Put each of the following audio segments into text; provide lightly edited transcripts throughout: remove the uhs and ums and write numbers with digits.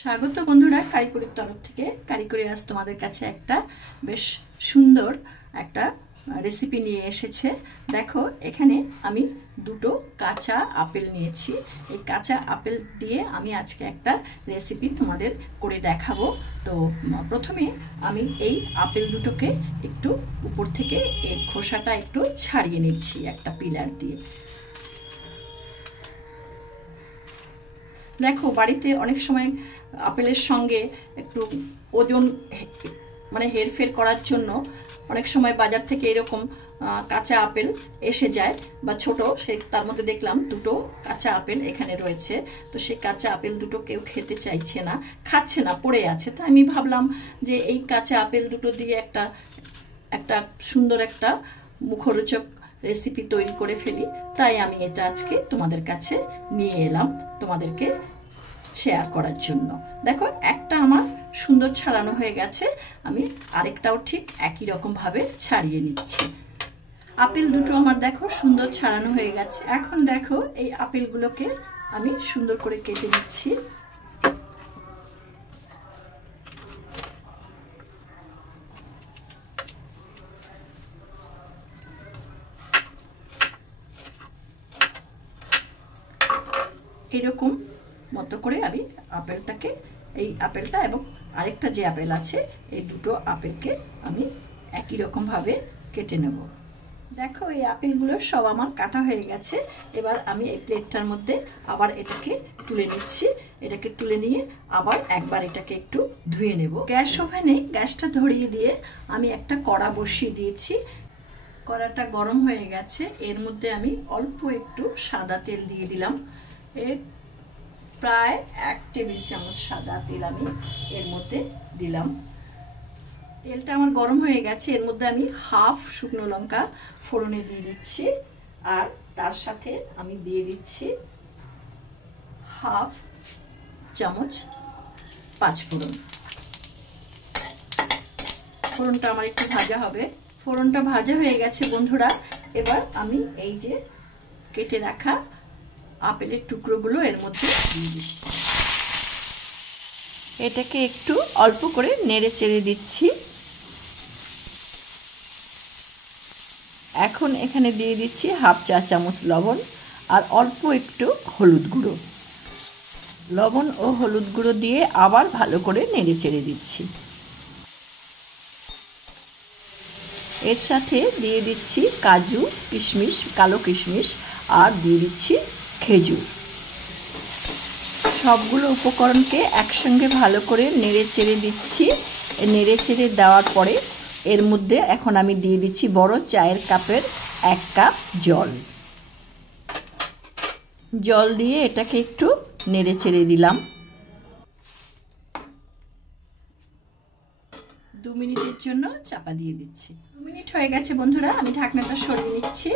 স্বাগত বন্ধুরা, কারিগরির তরফ থেকে। কারিগরি আজ তোমাদের কাছে একটা বেশ সুন্দর একটা রেসিপি নিয়ে এসেছে। দেখো, এখানে আমি দুটো কাঁচা আপেল নিয়েছি। এই কাঁচা আপেল দিয়ে আমি আজকে একটা রেসিপি তোমাদের করে দেখাবো। তো প্রথমে আমি এই আপেল দুটোকে একটু উপর থেকে এর খোসাটা একটু ছাড়িয়ে নিচ্ছি একটা পিলার দিয়ে। দেখো, বাড়িতে অনেক সময় আপেলের সঙ্গে একটু ওজন হেরফের করার জন্য অনেক সময় বাজার থেকে এরকম কাঁচা আপেল এসে যায় বা ছোট, তার মধ্যে দেখলাম দুটো কাঁচা আপেল এখানে রয়েছে। তো সেই কাঁচা আপেল দুটো কেউ খেতে চাইছে না, খাচ্ছে না, পড়ে আছে। তো আমি ভাবলাম যে এই কাঁচা আপেল দুটো দিয়ে একটা সুন্দর একটা মুখরোচক রেসিপি তৈরি করে ফেলি। তাই আমি এটা আজকে তোমাদের কাছে নিয়ে এলাম তোমাদেরকে শেয়ার করার জন্য। দেখো, একটা আমার সুন্দর ছাড়ানো হয়ে গেছে, আমি আরেকটাও ঠিক একই রকম ভাবে ছাড়িয়ে নিচ্ছি। আপেল দুটো আমার দেখো সুন্দর ছাড়ানো হয়ে গেছে। এখন দেখো, এই আপেলগুলোকে আমি সুন্দর করে কেটে নিচ্ছি। এরকম মতো করে আমি এই আপেলটা এবং আরেকটা যে আপেল আছে, এই দুটো আপেলকে আমি একই রকম ভাবে কেটে নেব। দেখো, এই আপেলগুলো সব আমার কাটা হয়ে গেছে। এবার আমি এই প্লেটটার মধ্যে আবার এটাকে তুলে নিচ্ছি। এটাকে তুলে নিয়ে আবার একবার এটাকে একটু ধুয়ে নেব। গ্যাস ওভেনে গ্যাসটা ধরিয়ে দিয়ে আমি একটা কড়া বসিয়ে দিয়েছি। কড়াটা গরম হয়ে গেছে। এর মধ্যে আমি অল্প একটু সাদা তেল দিয়ে দিলাম। এর প্রায় 1 টেবিল চামচ সাদা তেল আমি এর মধ্যে দিলাম। তেলটা আমার গরম হয়ে গেছে। এর মধ্যে আমি হাফ শুকনো লঙ্কা ফোড়নে দিয়ে দিচ্ছি, আর তার সাথে আমি দিয়ে দিচ্ছি হাফ চামচ পাঁচফোড়ন। ফোড়নটা আমার একটু ভাজা হবে। ফোড়নটা ভাজা হয়ে গেছে বন্ধুরা। এবার আমি এই যে কেটে রাখা আপেলের টুকরোগুলো এর মধ্যে দিয়ে দিচ্ছি। এটাকে একটু অল্প করে নেড়ে চেড়ে দিচ্ছি। এখন এখানে দিয়ে দিচ্ছি হাফ চা চামচ লবণ আর অল্প একটু হলুদ গুঁড়ো। লবণ ও হলুদ গুঁড়ো দিয়ে আবার ভালো করে নেড়ে চেড়ে দিচ্ছি। এর সাথে দিয়ে দিচ্ছি কাজু, কিশমিশ, কালো কিশমিশ, আর দিয়ে দিচ্ছি খেজুর। সবগুলো উপকরণকে একসঙ্গে ভালো করে নেড়ে চেড়ে দিচ্ছি। নেড়ে চেড়ে দেওয়ার পরে এর মধ্যে এখন আমি দিয়ে দিচ্ছি বড় চায়ের কাপের 1 কাপ জল। জল দিয়ে এটাকে একটু নেড়ে চেড়ে দিলাম। 2 মিনিটের জন্য চাপা দিয়ে দিচ্ছি। 2 মিনিট হয়ে গেছে বন্ধুরা, আমি ঢাকনাটা সরিয়ে নিচ্ছি।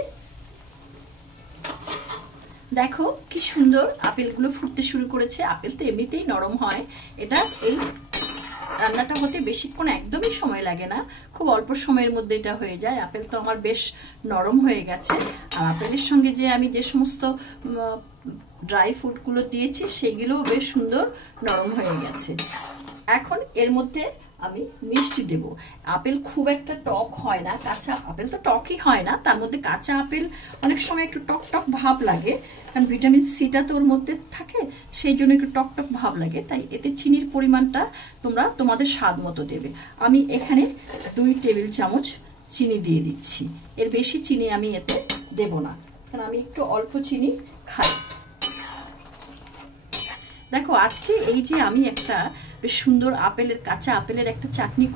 দেখো কি সুন্দর আপেলগুলো ফুটতে শুরু করেছে। আপেল তো এমনিতেই নরম হয়। এটা এই রান্নাটা হতে বেশিক্ষণ একদমই সময় লাগে না, খুব অল্প সময়ের মধ্যে এটা হয়ে যায়। আপেল তো আমার বেশ নরম হয়ে গেছে। আর আপেলের সঙ্গে যে আমি যে সমস্ত ড্রাই ফ্রুটগুলো দিয়েছি সেগুলোও বেশ সুন্দর নরম হয়ে গেছে। এখন এর মধ্যে আমি মিষ্টি দেব। আপেল খুব একটা টক হয় না, কাঁচা আপেল তো টকই হয় না, তার মধ্যে কাঁচা আপেল অনেক সময় একটু টক টক ভাব লাগে, কারণ ভিটামিন সিটা তো ওর মধ্যে থাকে, সেই জন্য একটু টক টক ভাব লাগে। তাই এতে চিনির পরিমাণটা তোমরা তোমাদের স্বাদ মতো দেবে। আমি এখানে 2 টেবিল চামচ চিনি দিয়ে দিচ্ছি। এর বেশি চিনি আমি এতে দেব না, কারণ আমি একটু অল্প চিনি খাই। দেখো, আজকে এই যে আমি একটা বেশ সুন্দর কাঁচা আপেলের একটা চাটনি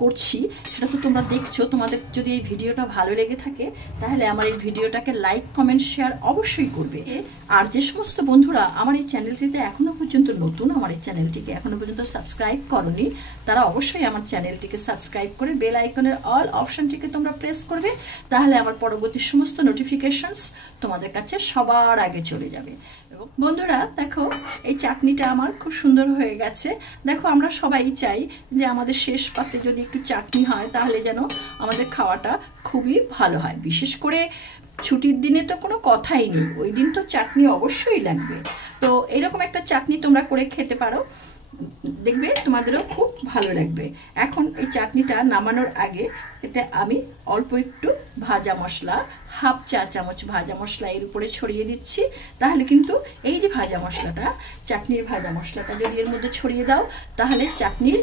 করছি, সেটা তো তোমরা দেখছো। তোমাদের যদি এই ভিডিওটা ভালো লেগে থাকে তাহলে আমার এই ভিডিওটাকে লাইক, কমেন্ট, শেয়ার অবশ্যই করবে। আর যে সমস্ত বন্ধুরা আমার এই চ্যানেলটিতে এখনো পর্যন্ত নতুন, আমার এই চ্যানেলটিকে এখনো পর্যন্ত সাবস্ক্রাইব করনি, তারা অবশ্যই আমার চ্যানেলটিকে সাবস্ক্রাইব করে বেল আইকনের অল অপশনটিকে তোমরা প্রেস করবে। তাহলে আমার পরবর্তী সমস্ত নোটিফিকেশনস তোমাদের কাছে সবার আগে চলে যাবে। বন্ধুরা দেখো, এই চাটনিটা আমার খুব সুন্দর হয়ে গেছে। দেখো, আমরা সবাই চাই যে আমাদের শেষ পাতে যদি একটু চাটনি হয় তাহলে যেন আমাদের খাওয়াটা খুবই ভালো হয়। বিশেষ করে ছুটির দিনে তো কোনো কথাই নেই, ওই দিন তো চাটনি অবশ্যই লাগবে। তো এরকম একটা চাটনি তোমরা করে খেতে পারো। দেখবে তোমাদেরও খুব ভালো লাগবে। এখন এই চাটনিটা নামানোর আগে এতে আমি অল্প একটু ভাজা মশলা, হাফ চা চামচ ভাজা মশলা এর উপরে ছড়িয়ে দিচ্ছি। তাহলে কিন্তু এই যে ভাজা মশলাটা, চাটনির ভাজা মশলাটা যদি এর মধ্যে ছড়িয়ে দাও তাহলে চাটনির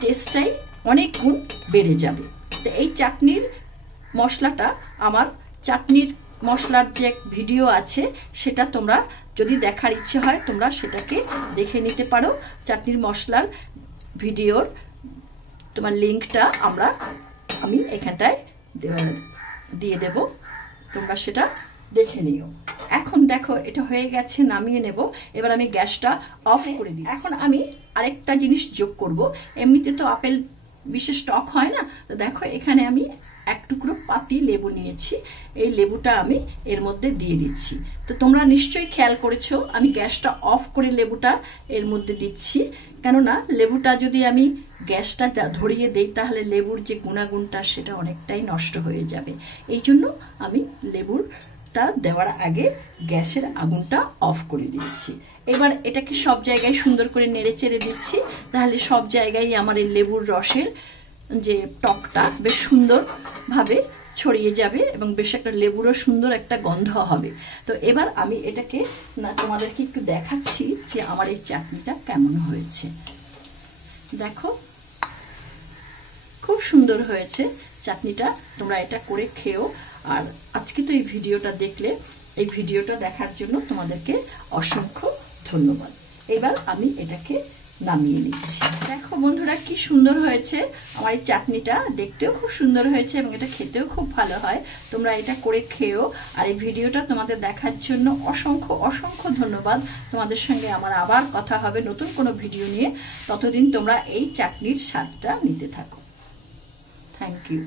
টেস্টটাই অনেক গুণ বেড়ে যাবে। তো এই চাটনির মশলাটা, আমার চাটনির মশলার যে ভিডিও আছে সেটা তোমরা যদি দেখার ইচ্ছে হয় তোমরা সেটাকে দেখে নিতে পারো। চাটনির মশলার ভিডিওর তোমার লিঙ্কটা আমি এখানটায় দিয়ে দেব, তোমরা সেটা দেখে নিও। এখন দেখো এটা হয়ে গেছে, নামিয়ে নেব। এবার আমি গ্যাসটা অফ করে দিই। এখন আমি আরেকটা জিনিস যোগ করব। এমনিতে তো আপেল বিশেষ টক হয় না, তো দেখো এখানে আমি এক টুকরো পাতি লেবু নিয়েছি, এই লেবুটা আমি এর মধ্যে দিয়ে দিচ্ছি। তো তোমরা নিশ্চয়ই খেয়াল করেছো আমি গ্যাসটা অফ করে লেবুটা এর মধ্যে দিচ্ছি, কেননা লেবুটা যদি আমি গ্যাসটা ধরিয়ে দেই তাহলে লেবুর যে গুণাগুণটা সেটা অনেকটাই নষ্ট হয়ে যাবে। এই জন্য আমি লেবুরটা দেওয়ার আগে গ্যাসের আগুনটা অফ করে দিচ্ছি। এবার এটাকে সব জায়গায় সুন্দর করে নেড়ে চেড়ে দিচ্ছি, তাহলে সব জায়গায় আমার এই লেবুর রসের যে টকটা বেশ সুন্দরভাবে ছড়িয়ে যাবে এবং বেশ একটা লেবুরও সুন্দর একটা গন্ধ হবে। তো এবার আমি এটাকে তোমাদেরকে একটু দেখাচ্ছি যে আমার এই চাটনিটা কেমন হয়েছে। দেখো খুব সুন্দর হয়েছে চাটনিটা, তোমরা এটা করে খেও। আর আজকে তো এই ভিডিওটা দেখলে, এই ভিডিওটা দেখার জন্য তোমাদেরকে অসংখ্য ধন্যবাদ। এবার আমি এটাকে নামিয়ে নিচ্ছি। দেখো বন্ধুরা কি সুন্দর হয়েছে আমার এই চাটনিটা, দেখতেও খুব সুন্দর হয়েছে এবং এটা খেতেও খুব ভালো হয়। তোমরা এটা করে খেও। আর এই ভিডিওটা তোমাদের দেখার জন্য অসংখ্য অসংখ্য ধন্যবাদ। তোমাদের সঙ্গে আমার আবার কথা হবে নতুন কোনো ভিডিও নিয়ে। ততদিন তোমরা এই চাটনির স্বাদটা নিতে থাকো। Thank you.